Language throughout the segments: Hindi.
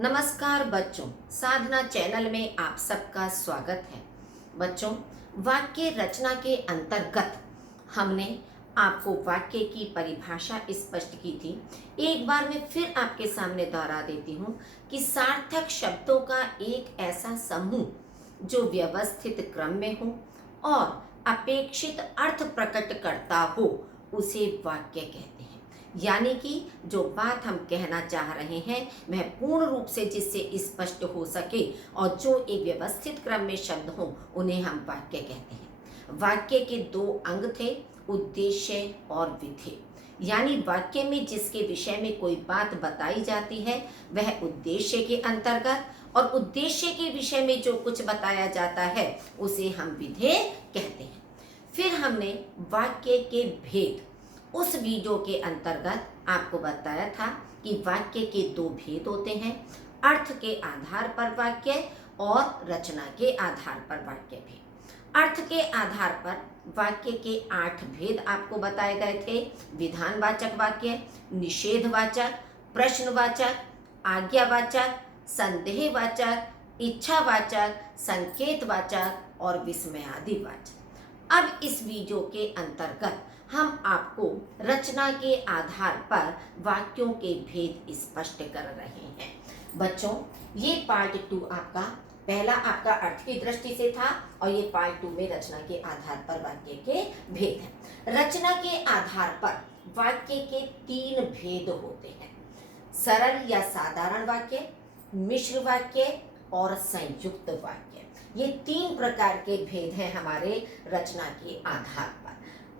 नमस्कार बच्चों, साधना चैनल में आप सबका स्वागत है। बच्चों, वाक्य रचना के अंतर्गत हमने आपको वाक्य की परिभाषा स्पष्ट की थी। एक बार मैं फिर आपके सामने दोहरा देती हूँ कि सार्थक शब्दों का एक ऐसा समूह जो व्यवस्थित क्रम में हो और अपेक्षित अर्थ प्रकट करता हो, उसे वाक्य कहते हैं। यानी कि जो बात हम कहना चाह रहे हैं वह पूर्ण रूप से जिससे स्पष्ट हो सके और जो एक व्यवस्थित क्रम में शब्द हों, उन्हें हम वाक्य कहते हैं। वाक्य के दो अंग थे, उद्देश्य और विधेय। यानी वाक्य में जिसके विषय में कोई बात बताई जाती है वह उद्देश्य के अंतर्गत, और उद्देश्य के विषय में जो कुछ बताया जाता है उसे हम विधेय कहते हैं। फिर हमने वाक्य के भेद उस वीडियो के अंतर्गत आपको बताया था कि वाक्य के दो भेद होते हैं, अर्थ के आधार पर वाक्य और रचना के आधार पर वाक्य भेद। अर्थ के आधार पर वाक्य के 8 भेद आपको बताए गए थे। विधानवाचक वाक्य, निषेधवाचक, प्रश्नवाचक, आज्ञावाचक, संदेहवाचक, इच्छावाचक, संकेतवाचक और विस्मयादिवाचक। अब इस वीडियो के अंतर्गत हम आपको रचना के आधार पर वाक्यों के भेद स्पष्ट कर रहे हैं। बच्चों, ये पार्ट 2 आपका पहला आपका अर्थ की दृष्टि से था और ये पार्ट 2 में रचना के आधार पर वाक्य के भेद हैं। रचना के आधार पर वाक्य के 3 भेद होते हैं: सरल या साधारण वाक्य, मिश्र वाक्य और संयुक्त वाक्य। ये 3 प्रकार के भेद हैं हमारे रचना के आधार पर।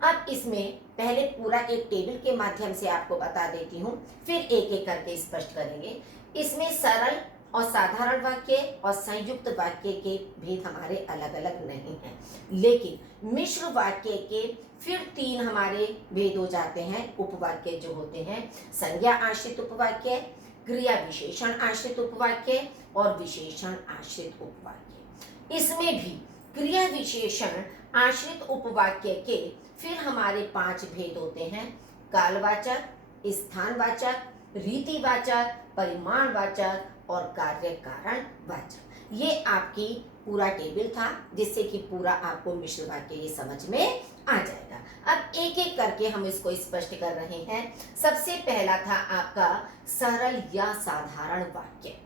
अब इसमें पहले पूरा एक टेबल के माध्यम से आपको बता देती हूँ, फिर एक एक करके स्पष्ट करेंगे। इसमें सरल और साधारण वाक्य और संयुक्त वाक्य के भेद हमारे अलग अलग नहीं हैं, लेकिन मिश्र वाक्य के फिर 3 हमारे भेद हो जाते हैं। उपवाक्य जो होते हैं, संज्ञा आश्रित उपवाक्य, क्रिया विशेषण आश्रित उपवाक्य और विशेषण आश्रित उपवाक्य। इसमें भी क्रिया विशेषण आश्रित उपवाक्य के फिर हमारे 5 भेद होते हैं: कालवाचक, स्थानवाचक, रीतिवाचक, परिमाणवाचक और कार्य कारण वाचक। ये आपकी पूरा टेबल था, जिससे कि पूरा आपको मिश्र वाक्य ये समझ में आ जाएगा। अब एक एक करके हम इसको स्पष्ट कर रहे हैं। सबसे पहला था आपका सरल या साधारण वाक्य।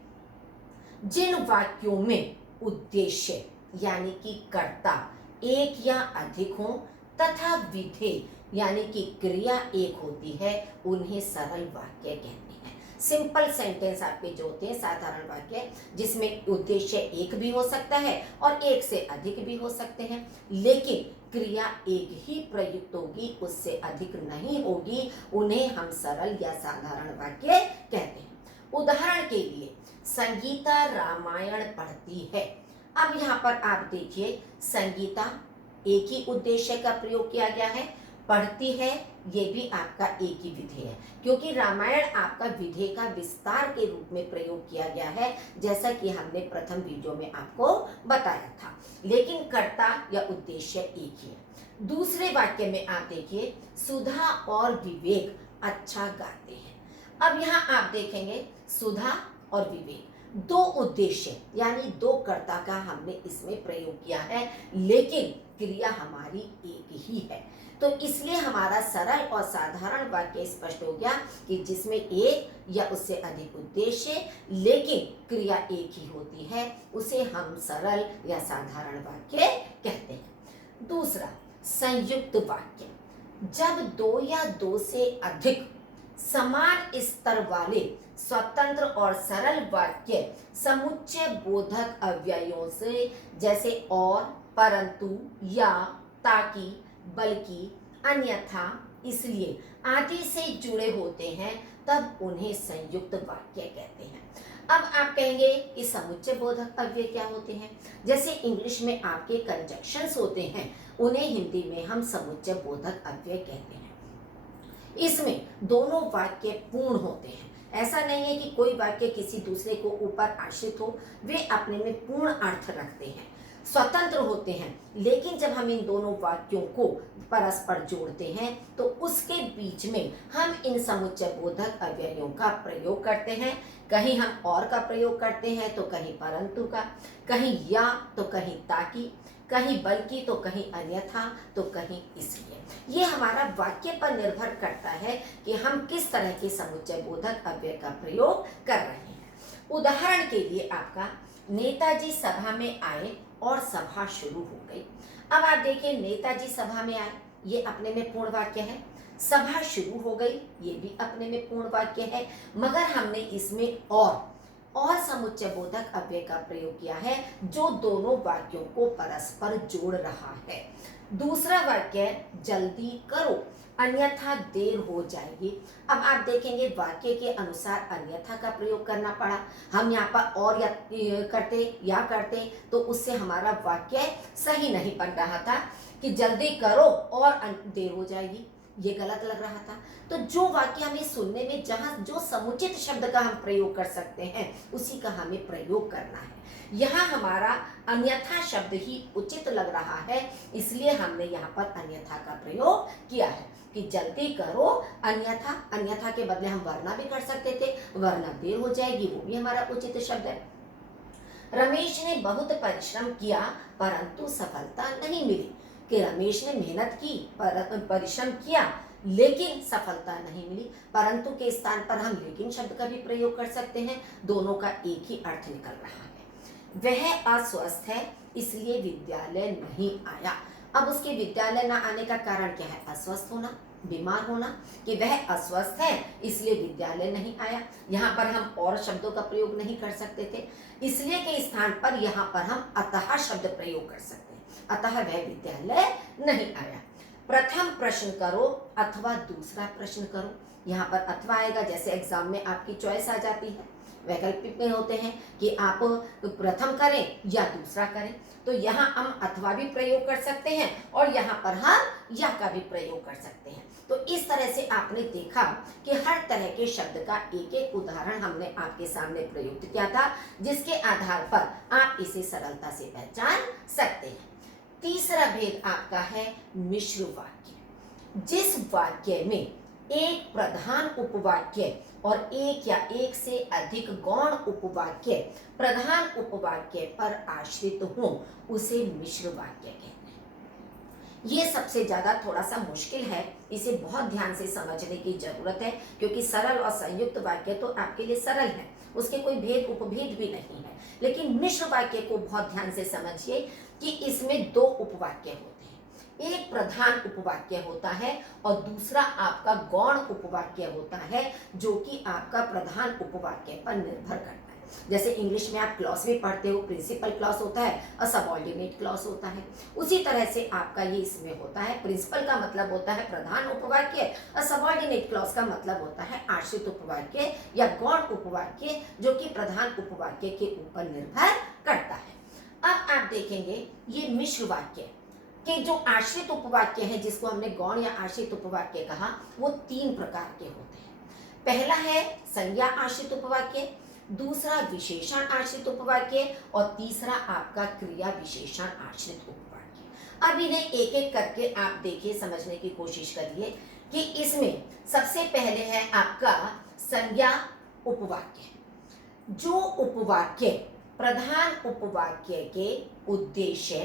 जिन वाक्यों में उद्देश्य यानी कि कर्ता एक या अधिक हो तथा विधेय यानी कि क्रिया एक होती है, उन्हें सरल वाक्य कहते हैं। सिंपल सेंटेंस आपके जो होते हैं साधारण वाक्य, जिसमें उद्देश्य एक भी हो सकता है और एक से अधिक भी हो सकते हैं, लेकिन क्रिया एक ही प्रयुक्त होगी, उससे अधिक नहीं होगी, उन्हें हम सरल या साधारण वाक्य कहते हैं। उदाहरण के लिए, संगीता रामायण पढ़ती है। अब यहाँ पर आप देखिए, संगीता एक ही उद्देश्य का प्रयोग किया गया है, पढ़ती है ये भी आपका एक ही विधेय है, क्योंकि रामायण आपका विधेय का विस्तार के रूप में प्रयोग किया गया है, जैसा कि हमने प्रथम वीडियो में आपको बताया था, लेकिन कर्ता या उद्देश्य एक ही है। दूसरे वाक्य में आप देखिए, सुधा और विवेक अच्छा गाते हैं। अब यहाँ आप देखेंगे, सुधा और विवेक दो उद्देश्य यानी दो कर्ता का हमने इसमें प्रयोग किया है, लेकिन क्रिया हमारी एक ही है। तो इसलिए हमारा सरल और साधारण वाक्य स्पष्ट हो गया कि जिसमें एक या उससे अधिक उद्देश्य लेकिन क्रिया एक ही होती है, उसे हम सरल या साधारण वाक्य कहते हैं। दूसरा, संयुक्त वाक्य। जब 2 या 2 से अधिक समान स्तर वाले स्वतंत्र और सरल वाक्य समुच्चय बोधक अव्ययों से, जैसे और, परंतु, या, ताकि, बल्कि, अन्यथा, इसलिए आदि से जुड़े होते हैं, तब उन्हें संयुक्त वाक्य कहते हैं। अब आप कहेंगे कि समुच्चय बोधक अव्यय क्या होते हैं? जैसे इंग्लिश में आपके कंजक्शंस होते हैं, उन्हें हिंदी में हम समुच्चय बोधक अव्यय कहते हैं। इसमें दोनों वाक्य पूर्ण होते हैं। ऐसा नहीं है कि कोई वाक्य किसी दूसरे को ऊपर आश्रित हो, वे अपने में पूर्ण अर्थ रखते हैं, स्वतंत्र होते हैं, लेकिन जब हम इन दोनों वाक्यों को परस्पर जोड़ते हैं तो उसके बीच में हम इन समुच्चय बोधक अव्ययों का प्रयोग करते हैं। कहीं हम और का प्रयोग करते हैं तो कहीं परंतु का, कहीं या तो कहीं ताकि, कहीं बल्कि तो कहीं अन्यथा तो कहीं इसलिए। ये हमारा वाक्य पर निर्भर करता है कि हम किस तरह के समुच्चय बोधक अव्यय का प्रयोग कर रहे हैं। उदाहरण के लिए आपका नेताजी सभा में आए और सभा शुरू हो गई। अब आप देखिए, नेताजी सभा में आए, ये अपने में पूर्ण वाक्य है। सभा शुरू हो गई, ये भी अपने में पूर्ण वाक्य है, मगर हमने इसमें और समुच्चय बोधक अव्यय का प्रयोग किया है जो दोनों वाक्यों को परस्पर जोड़ रहा है। दूसरा वाक्य जल्दी करो अन्यथा देर हो जाएगी। अब आप देखेंगे वाक्य के अनुसार अन्यथा का प्रयोग करना पड़ा। हम यहाँ पर और या करते तो उससे हमारा वाक्य सही नहीं बन रहा था कि जल्दी करो और देर हो जाएगी, ये गलत लग रहा था। तो जो वाक्य हमें सुनने में जहाँ जो समुचित शब्द का हम प्रयोग कर सकते हैं उसी का हमें प्रयोग करना है। यहाँ हमारा अन्यथा शब्द ही उचित लग रहा है, इसलिए हमने यहाँ पर अन्यथा का प्रयोग किया है कि जल्दी करो अन्यथा के बदले हम वरना भी कर सकते थे, वरना देर हो जाएगी, वो भी हमारा उचित शब्द है। रमेश ने बहुत परिश्रम किया परंतु सफलता नहीं मिली, कि रमेश ने मेहनत की, परिश्रम किया, लेकिन सफलता नहीं मिली। परंतु के स्थान पर हम लेकिन शब्द का भी प्रयोग कर सकते हैं, दोनों का एक ही अर्थ निकल रहा है। वह अस्वस्थ है इसलिए विद्यालय नहीं आया। अब उसके विद्यालय न आने का कारण क्या है? अस्वस्थ होना, बीमार होना, कि वह अस्वस्थ है इसलिए विद्यालय नहीं आया। यहाँ पर हम और शब्दों का प्रयोग नहीं कर सकते थे, इसलिए के स्थान पर यहाँ पर हम अतः शब्द प्रयोग कर सकते हैं। अतः वह विद्यालय नहीं आया। प्रथम प्रश्न करो अथवा दूसरा प्रश्न करो। यहाँ पर अथवा आएगा, जैसे एग्जाम में आपकी चॉइस आ जाती है, वैकल्पिक में होते हैं कि आप प्रथम करें या दूसरा करें, तो यहाँ हम अथवा भी प्रयोग कर सकते हैं और यहाँ पर हम या का भी प्रयोग कर सकते हैं। तो इस तरह से आपने देखा कि हर तरह के शब्द का एक एक उदाहरण हमने आपके सामने प्रयुक्त किया था, जिसके आधार पर आप इसे सरलता से पहचान सकते हैं। तीसरा भेद आपका है मिश्र वाक्य। जिस वाक्य में एक प्रधान उपवाक्य और एक या एक से अधिक गौण उपवाक्य प्रधान उपवाक्य पर आश्रित हो उसे मिश्र वाक्य कहते हैं। ये सबसे ज्यादा थोड़ा सा मुश्किल है, इसे बहुत ध्यान से समझने की जरूरत है, क्योंकि सरल और संयुक्त वाक्य तो आपके लिए सरल है, उसके कोई भेद उपभेद भी नहीं है। लेकिन मिश्र वाक्य को बहुत ध्यान से समझिए कि इसमें दो उपवाक्य होते हैं, एक प्रधान उपवाक्य होता है और दूसरा आपका गौण उपवाक्य होता है, जो कि आपका प्रधान उपवाक्य पर निर्भर करता है। जैसे इंग्लिश में आप क्लॉज भी पढ़ते हो, प्रिंसिपल क्लॉज होता है और सबऑर्डिनेट क्लॉज होता है, उसी तरह से आपका ये इसमें होता है। प्रिंसिपल का मतलब होता है प्रधान उपवाक्य और सबऑर्डिनेट क्लॉज का मतलब होता है आश्रित उपवाक्य या गौण उपवाक्य, जो कि प्रधान उपवाक्य के ऊपर निर्भर करता है। अब आप देखेंगे ये मिश्र वाक्य के जो आश्रित उपवाक्य है, जिसको हमने गौण या आश्रित उपवाक्य कहा, वो तीन प्रकार के होते हैं। पहला है संज्ञा आश्रित उपवाक्य, दूसरा विशेषण आश्रित उपवाक्य और तीसरा आपका क्रिया विशेषण आश्रित उपवाक्य। अब इन्हें एक एक करके आप देखिए, समझने की कोशिश करिए कि इसमें सबसे पहले है आपका संज्ञा उपवाक्य। जो उपवाक्य प्रधान उपवाक्य के उद्देश्य,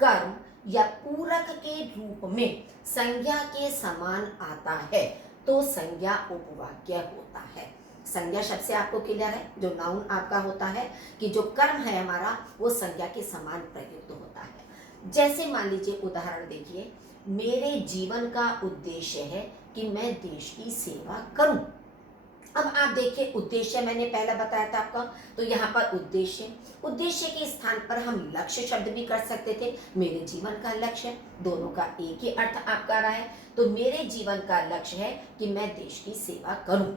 कर्म या पूरक के रूप में संज्ञा के समान आता है तो संज्ञा उपवाक्य होता है। संज्ञा शब्द से आपको क्लियर है, जो नाउन आपका होता है कि जो कर्म है हमारा वो संज्ञा के समान प्रयुक्त होता है। जैसे मान लीजिए उदाहरण देखिए, मेरे जीवन का उद्देश्य है कि मैं देश की सेवा करूं। अब आप देखिए, उद्देश्य मैंने पहले बताया था आपका, तो यहाँ पर उद्देश्य के स्थान पर हम लक्ष्य शब्द भी कर सकते थे। मेरे जीवन का लक्ष्य, दोनों का एक ही अर्थ आपका रहा है, तो मेरे जीवन का लक्ष्य है कि मैं देश की सेवा करूं।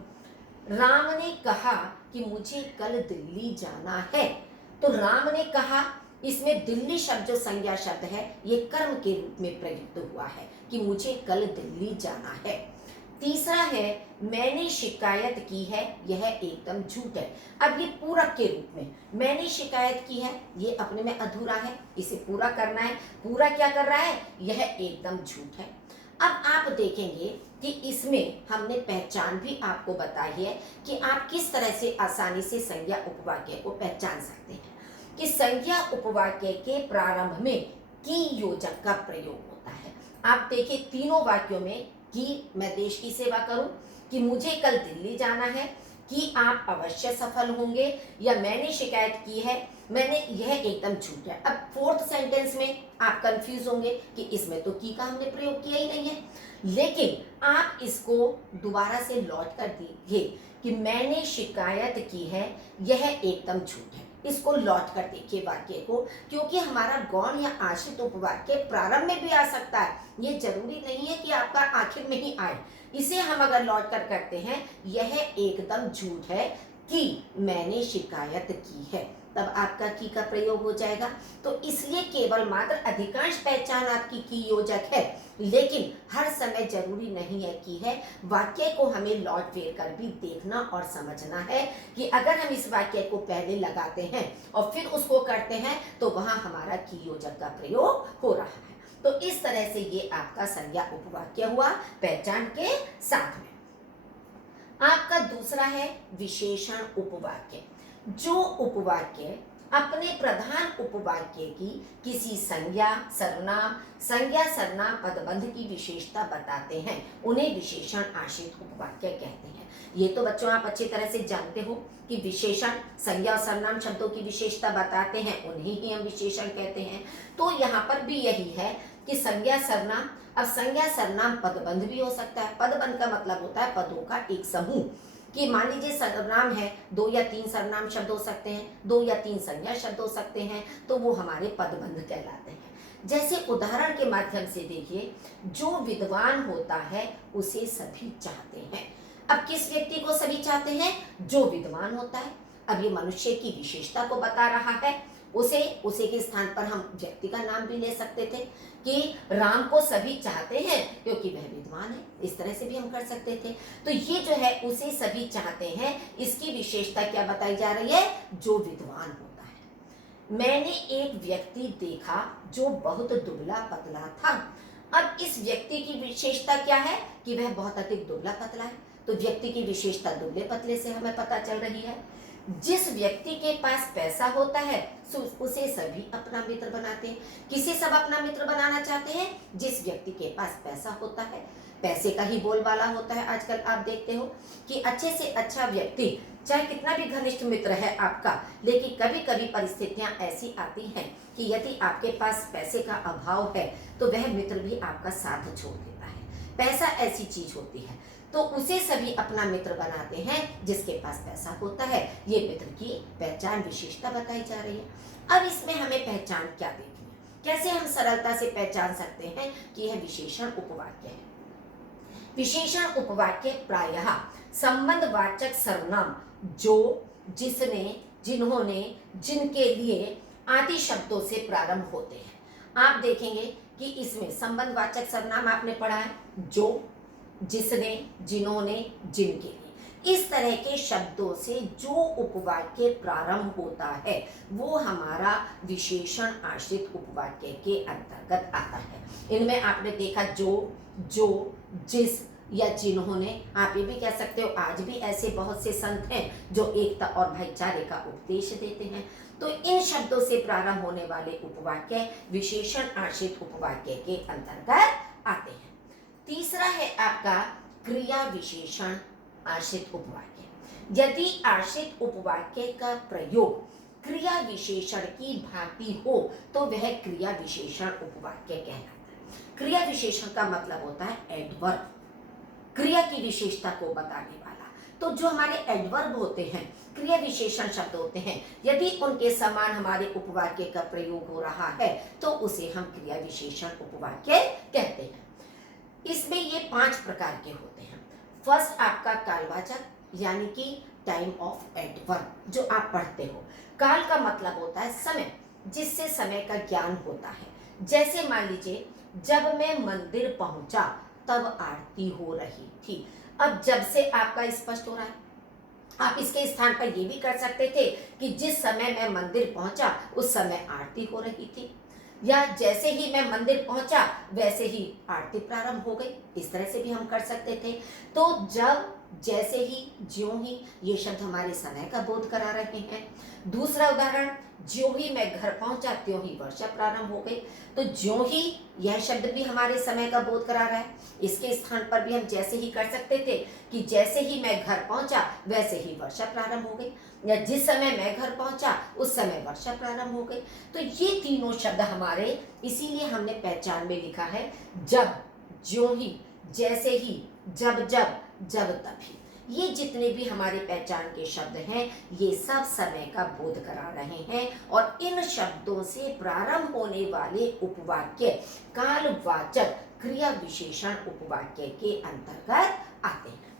राम ने कहा कि मुझे कल दिल्ली जाना है, तो राम ने कहा, इसमें दिल्ली शब्द जो संज्ञा शब्द है ये कर्म के रूप में प्रयुक्त हुआ है कि मुझे कल दिल्ली जाना है। तीसरा है मैंने शिकायत की है, यह एकदम झूठ है। अब ये पूरक के रूप में मैंने शिकायत की है, ये अपने में अधूरा है, इसे पूरा करना है। पूरा क्या कर रहा है? यह एकदम झूठ है। अब आप देखेंगे कि इसमें हमने पहचान भी आपको बताई है कि आप किस तरह से आसानी से संज्ञा उपवाक्य को पहचान सकते हैं कि संज्ञा उपवाक्य के प्रारंभ में की योजक का प्रयोग होता है। आप देखिए तीनों वाक्यों में कि मैं देश की सेवा करूं, कि मुझे कल दिल्ली जाना है, कि आप अवश्य सफल होंगे, या मैंने शिकायत की है, मैंने, यह एकदम झूठ है। अब फोर्थ सेंटेंस में आप कंफ्यूज होंगे कि इसमें तो की का हमने प्रयोग किया ही नहीं है, लेकिन आप इसको दोबारा से लौट कर देखिए कि मैंने शिकायत की है, यह एकदम झूठ है। इसको लौट कर देखिए वाक्य को, क्योंकि हमारा गौण या आश्रित उपवाक्य प्रारंभ में भी आ सकता है, ये जरूरी नहीं है कि आपका आखिर में ही आए। इसे हम अगर लौट कर करते हैं, यह एकदम झूठ है कि मैंने शिकायत की है, तब आपका की का प्रयोग हो जाएगा। तो इसलिए केवल मात्र अधिकांश पहचान आपकी की योजक है, लेकिन हर समय जरूरी नहीं है की है। वाक्य को हमें लौट फेर कर भी देखना और समझना है कि अगर हम इस वाक्य को पहले लगाते हैं और फिर उसको करते हैं तो वहां हमारा की योजक का प्रयोग हो रहा है। तो इस तरह से ये आपका संज्ञा उपवाक्य हुआ पहचान के साथ में। आपका दूसरा है विशेषण उपवाक्य। जो उपवाक्य अपने प्रधान उपवाक्य की किसी संज्ञा सर्वनाम पदबंध की विशेषता बताते हैं, उन्हें विशेषण आश्रित उपवाक्य कहते हैं। ये तो बच्चों आप अच्छी तरह से जानते हो कि विशेषण संज्ञा और सर्वनाम शब्दों की विशेषता बताते हैं, उन्हें ही हम विशेषण कहते हैं। तो यहाँ पर भी यही है कि संज्ञा सर्वनाम, अब संज्ञा सर्वनाम पदबंध भी हो सकता है। पदबंध का मतलब होता है पदों का एक समूह, कि मान लीजिए सर्वनाम है, 2 या 3 सर्वनाम शब्द हो सकते हैं, 2 या 3 संज्ञा शब्द हो सकते हैं, तो वो हमारे पदबंध कहलाते हैं। जैसे उदाहरण के माध्यम से देखिए, जो विद्वान होता है उसे सभी चाहते हैं। अब किस व्यक्ति को सभी चाहते हैं? जो विद्वान होता है। अब ये मनुष्य की विशेषता को बता रहा है। उसे के स्थान पर हम व्यक्ति का नाम भी ले सकते थे कि राम को सभी चाहते हैं क्योंकि वह विद्वान है, इस तरह से भी हम कर सकते थे। तो ये जो है उसे सभी चाहते हैं, इसकी विशेषता क्या बताई जा रही है? जो विद्वान होता है। मैंने एक व्यक्ति देखा जो बहुत दुबला पतला था। अब इस व्यक्ति की विशेषता क्या है कि वह बहुत अधिक दुबला पतला है, तो व्यक्ति की विशेषता दुबले पतले से हमें पता चल रही है। जिस व्यक्ति के पास पैसा होता है उसे सभी अपना मित्र बनाते हैं। किसे सब अपना मित्र बनाना चाहते हैं? जिस व्यक्ति के पास पैसा होता है, पैसे का ही बोलबाला होता है। आजकल आप देखते हो कि अच्छे से अच्छा व्यक्ति चाहे कितना भी घनिष्ठ मित्र है आपका, लेकिन कभी कभी परिस्थितियां ऐसी आती हैं कि यदि आपके पास पैसे का अभाव है तो वह मित्र भी आपका साथ छोड़ देता है। पैसा ऐसी चीज होती है, तो उसे सभी अपना मित्र बनाते हैं जिसके पास पैसा होता है। ये मित्र की पहचान विशेषता बताई जा रही है। अब इसमें हमें पहचान क्या देखनी है, कैसे हम सरलता से पहचान सकते हैं कि यह विशेषण उपवाक्य है। विशेषण उपवाक्य प्रायः संबंधवाचक सर्वनाम जो, जिसने, जिन्होंने, जिनके लिए आदि शब्दों से प्रारंभ होते हैं। आप देखेंगे कि इसमें संबंधवाचक सर्वनाम आपने पढ़ा है, जो, जिसने, जिन्होंने, जिनके लिए। इस तरह के शब्दों से जो उपवाक्य प्रारंभ होता है वो हमारा विशेषण आश्रित उपवाक्य के अंतर्गत आता है। इनमें आपने देखा जो, जिस या जिन्होंने। आप ये भी कह सकते हो आज भी ऐसे बहुत से संत हैं जो एकता और भाईचारे का उपदेश देते हैं। तो इन शब्दों से प्रारंभ होने वाले उपवाक्य विशेषण आश्रित उपवाक्य के अंतर्गत आते हैं। तीसरा है आपका क्रिया विशेषण आश्रित उपवाक्य। यदि आश्रित उपवाक्य का प्रयोग क्रिया विशेषण की भांति हो तो वह क्रिया विशेषण उपवाक्य कहलाता है। क्रिया विशेषण का मतलब होता है एडवर्ब, क्रिया की विशेषता को बताने वाला। तो जो हमारे एडवर्ब होते हैं, क्रिया विशेषण शब्द होते हैं, यदि उनके समान हमारे उपवाक्य का प्रयोग हो रहा है तो उसे हम क्रिया विशेषण उपवाक्य कहते हैं। इसमें ये 5 प्रकार के होते हैं। फर्स्ट आपका कालवाचक, यानी कि टाइम ऑफ एडवर्ब, जो आप पढ़ते हो। काल का मतलब होता है समय, जिससे समय का ज्ञान होता है। जैसे मान लीजिए जब मैं मंदिर पहुंचा तब आरती हो रही थी। अब जब से आपका स्पष्ट हो रहा है। आप इसके स्थान पर ये भी कर सकते थे कि जिस समय मैं मंदिर पहुंचा उस समय आरती हो रही थी। या जैसे ही मैं मंदिर पहुंचा वैसे ही आरती प्रारंभ हो गई, इस तरह से भी हम कर सकते थे। तो जब, जैसे ही, ज्यों ही, ये शब्द हमारे समय का बोध करा रहे हैं। दूसरा उदाहरण, ज्यों ही मैं घर पहुंचा त्यों ही वर्षा प्रारंभ हो गई। तो ज्यों ही, यह शब्द भी हमारे समय का बोध करा रहा है। इसके स्थान पर भी हम जैसे ही कर सकते थे कि जैसे ही मैं घर पहुंचा वैसे ही वर्षा प्रारंभ हो गई, या जिस समय मैं घर पहुंचा उस समय वर्षा प्रारंभ हो गई। तो ये तीनों शब्द हमारे, इसीलिए हमने पहचान में लिखा है जब, ज्यों ही, जैसे ही, जब जब, जब तभी। ये जितने भी हमारे पहचान के शब्द हैं ये सब समय का बोध करा रहे हैं, और इन शब्दों से प्रारंभ होने वाले उपवाक्य कालवाचक क्रिया विशेषण उपवाक्य के अंतर्गत आते हैं।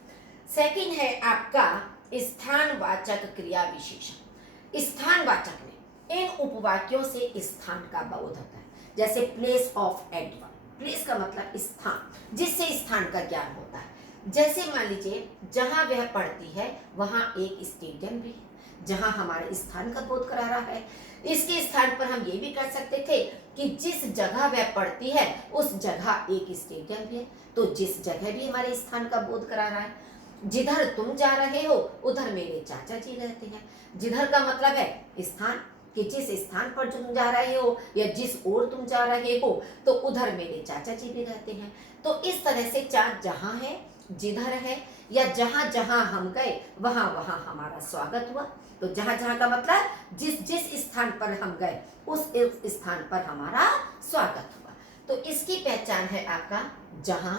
सेकंड है आपका स्थानवाचक क्रिया विशेषण। स्थानवाचक में इन उपवाक्यों से स्थान का बोध होता है, जैसे प्लेस ऑफ एडवर्ब। प्लेस का मतलब स्थान, जिससे स्थान का ज्ञान होता है। जैसे मान लीजिए जहां वह पढ़ती है वहां एक स्टेडियम भी है, जहां हमारे स्थान का बोध करा रहा है। इसके स्थान पर हम ये भी कर सकते थे कि जिस जगह वह पढ़ती है उस जगह एक स्टेडियम भी है, तो जिस जगह भी हमारे स्थान का बोध करा रहा है। जिधर तुम जा रहे हो उधर मेरे चाचा जी रहते हैं। जिधर का मतलब है स्थान, कि जिस स्थान पर तुम जा रहे हो या जिस ओर तुम जा रहे हो तो उधर मेरे चाचा जी भी रहते हैं। तो इस तरह से चार जहां है, जिधर है, या जहां जहां हम गए वहां वहां हमारा स्वागत हुआ। तो जहां जहां का मतलब जिस जिस स्थान पर हम गए उस स्थान पर हमारा स्वागत हुआ। तो इसकी पहचान है आपका जहां,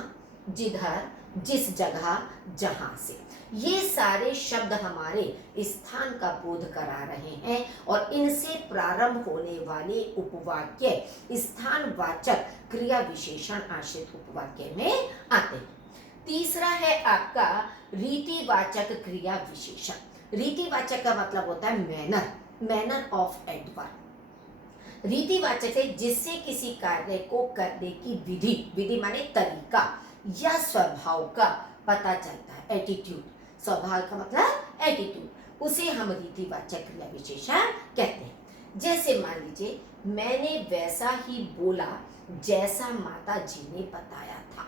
जिधर, जिस जगह, जहां से। ये सारे शब्द हमारे स्थान का बोध करा रहे हैं, और इनसे प्रारंभ होने वाले उपवाक्य स्थानवाचक क्रिया विशेषण आश्रित उपवाक्य में आते हैं। तीसरा है आपका रीतिवाचक क्रिया विशेषण। रीतिवाचक का मतलब होता है मैनर, मैनर ऑफ एडवर्ब। रीतिवाचक है जिससे किसी कार्य को करने की विधि, विधि माने तरीका या स्वभाव का पता चलता है। एटीट्यूड, स्वभाव का मतलब एटीट्यूड, उसे हम रीतिवाचक क्रिया विशेषण कहते हैं। जैसे मान लीजिए मैंने वैसा ही बोला जैसा माता जी ने बताया था,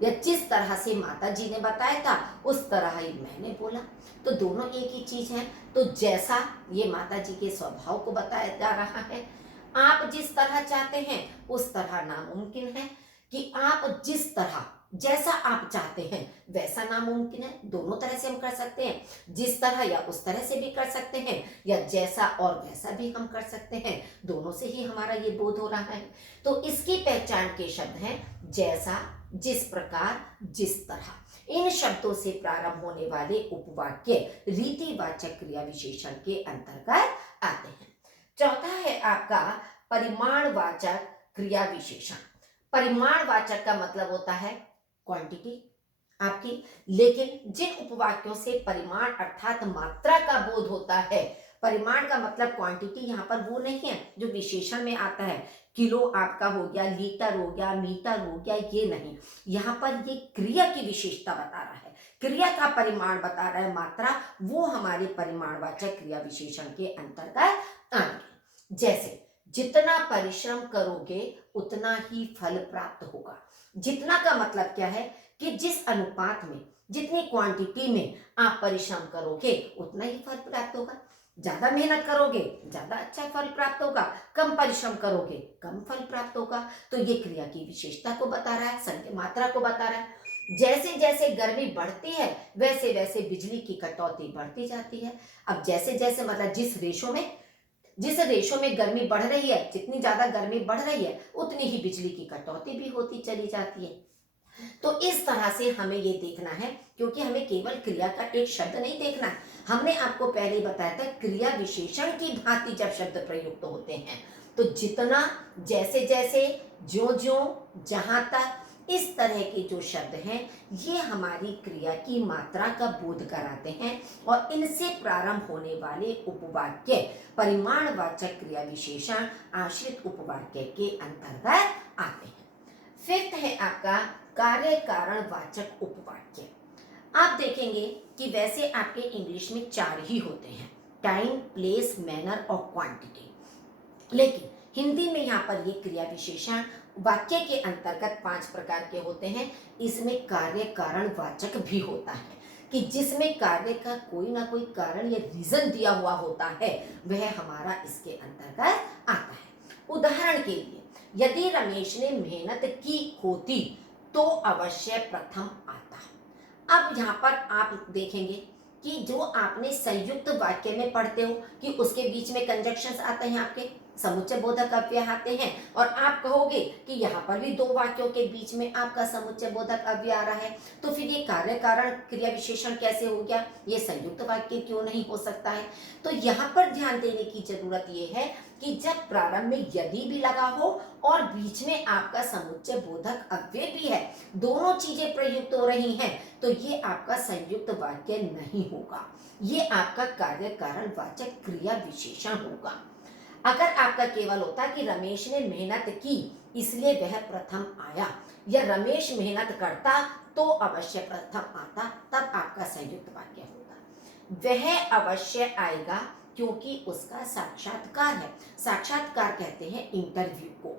या जिस तरह से माता जी ने बताया था उस तरह ही मैंने बोला। तो दोनों एक ही चीज है। तो जैसा, ये माता जी के स्वभाव को बताया जा रहा है। आप जिस तरह चाहते हैं उस तरह नामुमकिन है, कि आप जिस तरह, जैसा आप चाहते हैं वैसा नामुमकिन है। दोनों तरह से हम कर सकते हैं, जिस तरह या उस तरह से भी कर सकते हैं, या जैसा और वैसा भी हम कर सकते हैं। दोनों से ही हमारा ये बोध हो रहा है। तो इसकी पहचान के शब्द हैं जैसा, जिस प्रकार, जिस तरह। इन शब्दों से प्रारंभ होने वाले उपवाक्य रीतिवाचक क्रिया विशेषण के अंतर्गत आते हैं। चौथा है आपका परिमाणवाचक क्रिया विशेषण। परिमाणवाचक का मतलब होता है क्वांटिटी आपकी, लेकिन जिन उपवाक्यों से परिमाण अर्थात मात्रा का बोध होता है, परिमाण का मतलब क्वांटिटी यहाँ पर वो नहीं है जो विशेषण में आता है, किलो आपका हो गया, लीटर हो गया, मीटर हो गया, ये नहीं। यहाँ पर ये क्रिया की विशेषता बता रहा है, क्रिया का परिमाण बता रहा है, मात्रा, वो हमारे परिमाणवाचक क्रिया विशेषण के अंतर्गत आएंगे। जैसे जितना परिश्रम करोगे उतना ही फल प्राप्त होगा। जितना का मतलब क्या है कि जिस अनुपात में, जितनी क्वांटिटी में आप परिश्रम करोगे उतना ही फल प्राप्त होगा। ज्यादा मेहनत करोगे ज्यादा अच्छा फल प्राप्त होगा, कम परिश्रम करोगे कम फल प्राप्त होगा। तो ये क्रिया की विशेषता को बता रहा है, संख्या मात्रा को बता रहा है। जैसे जैसे गर्मी बढ़ती है वैसे वैसे बिजली की कटौती बढ़ती जाती है। अब जैसे जैसे मतलब जिस रेशो में गर्मी बढ़ रही है, जितनी ज्यादा गर्मी बढ़ रही है उतनी ही बिजली की कटौती भी होती चली जाती है। तो इस तरह से हमें ये देखना है, क्योंकि हमें केवल क्रिया का एक शब्द नहीं देखना है। हमने आपको पहले ही बताया था क्रिया विशेषण की भांति जब शब्द प्रयुक्त होते हैं तो जितना, जैसे जैसे, ज्यों ज्यों, जहां तक, इस तरह के जो शब्द हैं ये हमारी क्रिया की मात्रा का बोध कराते हैं, और इनसे प्रारंभ होने वाले उपवाक्य परिमाणवाचक क्रिया विशेषण आश्रित उपवाक्य के अंतर्गत आते हैं। फिफ्थ है आपका कार्य कारण वाचक उपवाक्य। आप देखेंगे कि वैसे आपके इंग्लिश में 4 ही होते हैं, टाइम, प्लेस, मैनर और क्वांटिटी। लेकिन हिंदी में यहाँ पर ये क्रिया विशेषण वाक्य के अंतर्गत 5 प्रकार के होते हैं। इसमें कार्य कारण वाचक भी होता है कि जिसमें कार्य का कोई ना कोई कारण या रीजन दिया हुआ होता है, वह हमारा इसके अंतर्गत आता है। उदाहरण के लिए, यदि रमेश ने मेहनत की होती तो अवश्य प्रथम आता। अब यहाँ पर आप देखेंगे कि जो आपने संयुक्त वाक्य में पढ़ते हो कि उसके बीच में कंजक्शंस आते हैं, आपके समुच्चय बोधक अव्यय आते हैं, और आप कहोगे कि यहाँ पर भी 2 वाक्यों के बीच में आपका समुच्चय बोधक अव्यय आ रहा है, तो फिर ये कार्य कारण क्रिया विशेषण कैसे हो गया, ये संयुक्त वाक्य क्यों नहीं हो सकता है। तो यहाँ पर ध्यान देने की जरूरत ये है कि जब प्रारंभ में यदि भी लगा हो और बीच में आपका समुच्चय बोधक अव्यय भी है, दोनों चीजें प्रयुक्त हो रही हैं, तो ये आपका संयुक्त वाक्य नहीं होगा, ये आपका कार्य कारण वाचक क्रिया विशेषण होगा। अगर आपका केवल होता कि रमेश ने मेहनत की इसलिए वह प्रथम आया, या रमेश मेहनत करता तो अवश्य प्रथम आता, तब आपका संयुक्त वाक्य होगा। वह अवश्य आएगा क्योंकि उसका साक्षात्कार है। साक्षात्कार कहते हैं इंटरव्यू को।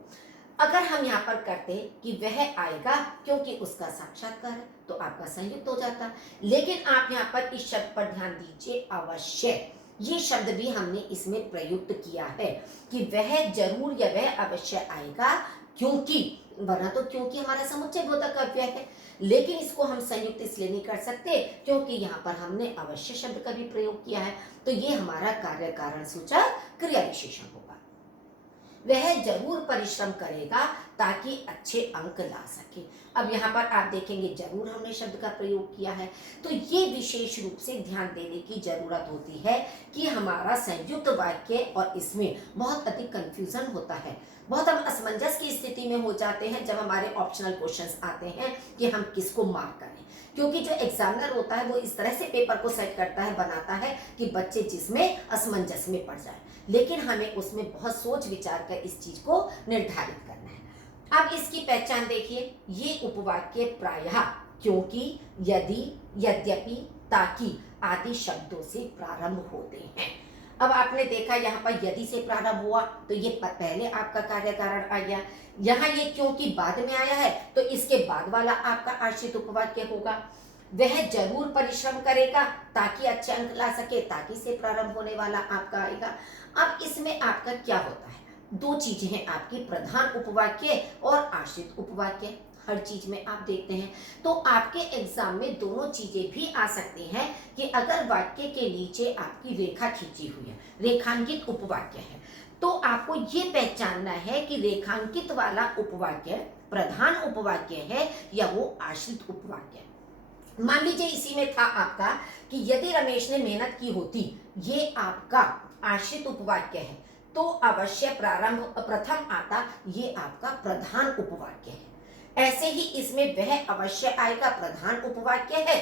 अगर हम यहाँ पर करते कि वह आएगा क्योंकि उसका साक्षात्कार है, तो आपका संयुक्त हो जाता। लेकिन आप यहाँ पर इस शब्द पर ध्यान दीजिए, अवश्य, ये शब्द भी हमने इसमें प्रयुक्त किया है कि वह जरूर या वह अवश्य आएगा, क्योंकि, वरना तो क्योंकि हमारा समुच्चय बोधक अव्यय है, लेकिन इसको हम संयुक्त इसलिए नहीं कर सकते क्योंकि यहाँ पर हमने अवश्य शब्द का भी प्रयोग किया है, तो ये हमारा कार्य कारण सूचक क्रिया विशेषण होगा। वह जरूर परिश्रम करेगा ताकि अच्छे अंक ला सके। अब यहाँ पर आप देखेंगे जरूर हमने शब्द का प्रयोग किया है, तो ये विशेष रूप से ध्यान देने की जरूरत होती है कि हमारा संयुक्त वाक्य और इसमें बहुत अधिक कंफ्यूजन होता है, बहुत हम असमंजस की स्थिति में हो जाते हैं जब हमारे ऑप्शनल क्वेश्चंस आते हैं कि हम किसको मार्क करें, क्योंकि जो एग्जामिनर होता है वो इस तरह से पेपर को सेट करता है, बनाता है कि बच्चे जिसमें असमंजस में पड़ जाए, लेकिन हमें उसमें बहुत सोच विचार कर इस चीज को निर्धारित करना है। अब इसकी पहचान देखिए, ये उपवाक्य प्रायः क्योंकि, यदि, यद्यपि, ताकि आदि शब्दों से प्रारंभ होते हैं। अब आपने देखा यहाँ पर यदि से प्रारंभ हुआ तो ये पहले आपका कार्य कारण आ गया, यहाँ ये क्योंकि बाद में आया है तो इसके बाद वाला आपका आश्रित उपवाक्य होगा। वह जरूर परिश्रम करेगा ताकि अच्छे अंक ला सके, ताकि से प्रारंभ होने वाला आपका आएगा। अब इसमें आपका क्या होता है, 2 चीजें हैं आपकी, प्रधान उपवाक्य और आश्रित उपवाक्य। हर चीज में आप देखते हैं तो आपके एग्जाम में दोनों चीजें भी आ सकती हैं कि अगर वाक्य के नीचे आपकी रेखा खींची हुई है, रेखांकित उपवाक्य है, तो आपको ये पहचानना है कि रेखांकित वाला उपवाक्य प्रधान उपवाक्य है या वो आश्रित उपवाक्य है। मान लीजिए इसी में था आपका कि यदि रमेश ने मेहनत की होती, ये आपका आश्रित उपवाक्य है, तो अवश्य प्रारंभ प्रथम आता, ये आपका प्रधान उपवाक्य है। ऐसे ही इसमें वह अवश्य आएगा प्रधान उपवाक्य है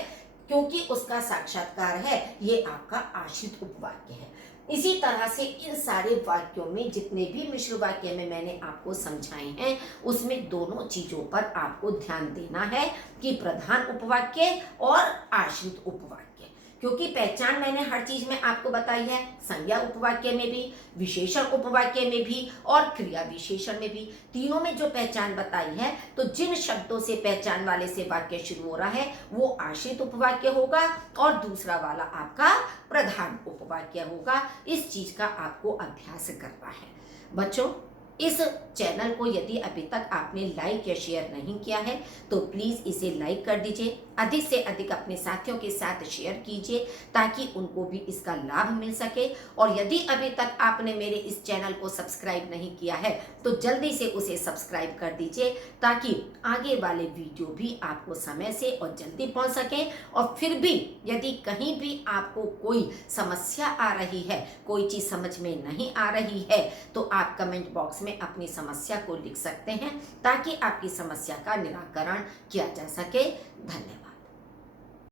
क्योंकि उसका साक्षात्कार है, ये आपका आश्रित उपवाक्य है। इसी तरह से इन सारे वाक्यों में जितने भी मिश्र वाक्य में मैंने आपको समझाए हैं, उसमें दोनों चीजों पर आपको ध्यान देना है कि प्रधान उपवाक्य और आश्रित उपवाक्य, क्योंकि पहचान मैंने हर चीज में आपको बताई है, संज्ञा उपवाक्य में भी, विशेषण उपवाक्य में भी और क्रिया विशेषण में भी, तीनों में जो पहचान बताई है, तो जिन शब्दों से पहचान वाले से वाक्य शुरू हो रहा है वो आश्रित उपवाक्य होगा और दूसरा वाला आपका प्रधान उपवाक्य होगा। इस चीज का आपको अभ्यास करना है। बच्चों, इस चैनल को यदि अभी तक आपने लाइक या शेयर नहीं किया है तो प्लीज़ इसे लाइक कर दीजिए, अधिक से अधिक अपने साथियों के साथ शेयर कीजिए ताकि उनको भी इसका लाभ मिल सके। और यदि अभी तक आपने मेरे इस चैनल को सब्सक्राइब नहीं किया है तो जल्दी से उसे सब्सक्राइब कर दीजिए ताकि आगे वाले वीडियो भी आपको समय से और जल्दी पहुंच सके। और फिर भी यदि कहीं भी आपको कोई समस्या आ रही है, कोई चीज़ समझ में नहीं आ रही है, तो आप कमेंट बॉक्स में अपनी समस्या को लिख सकते हैं ताकि आपकी समस्या का निराकरण किया जा सके। धन्यवाद।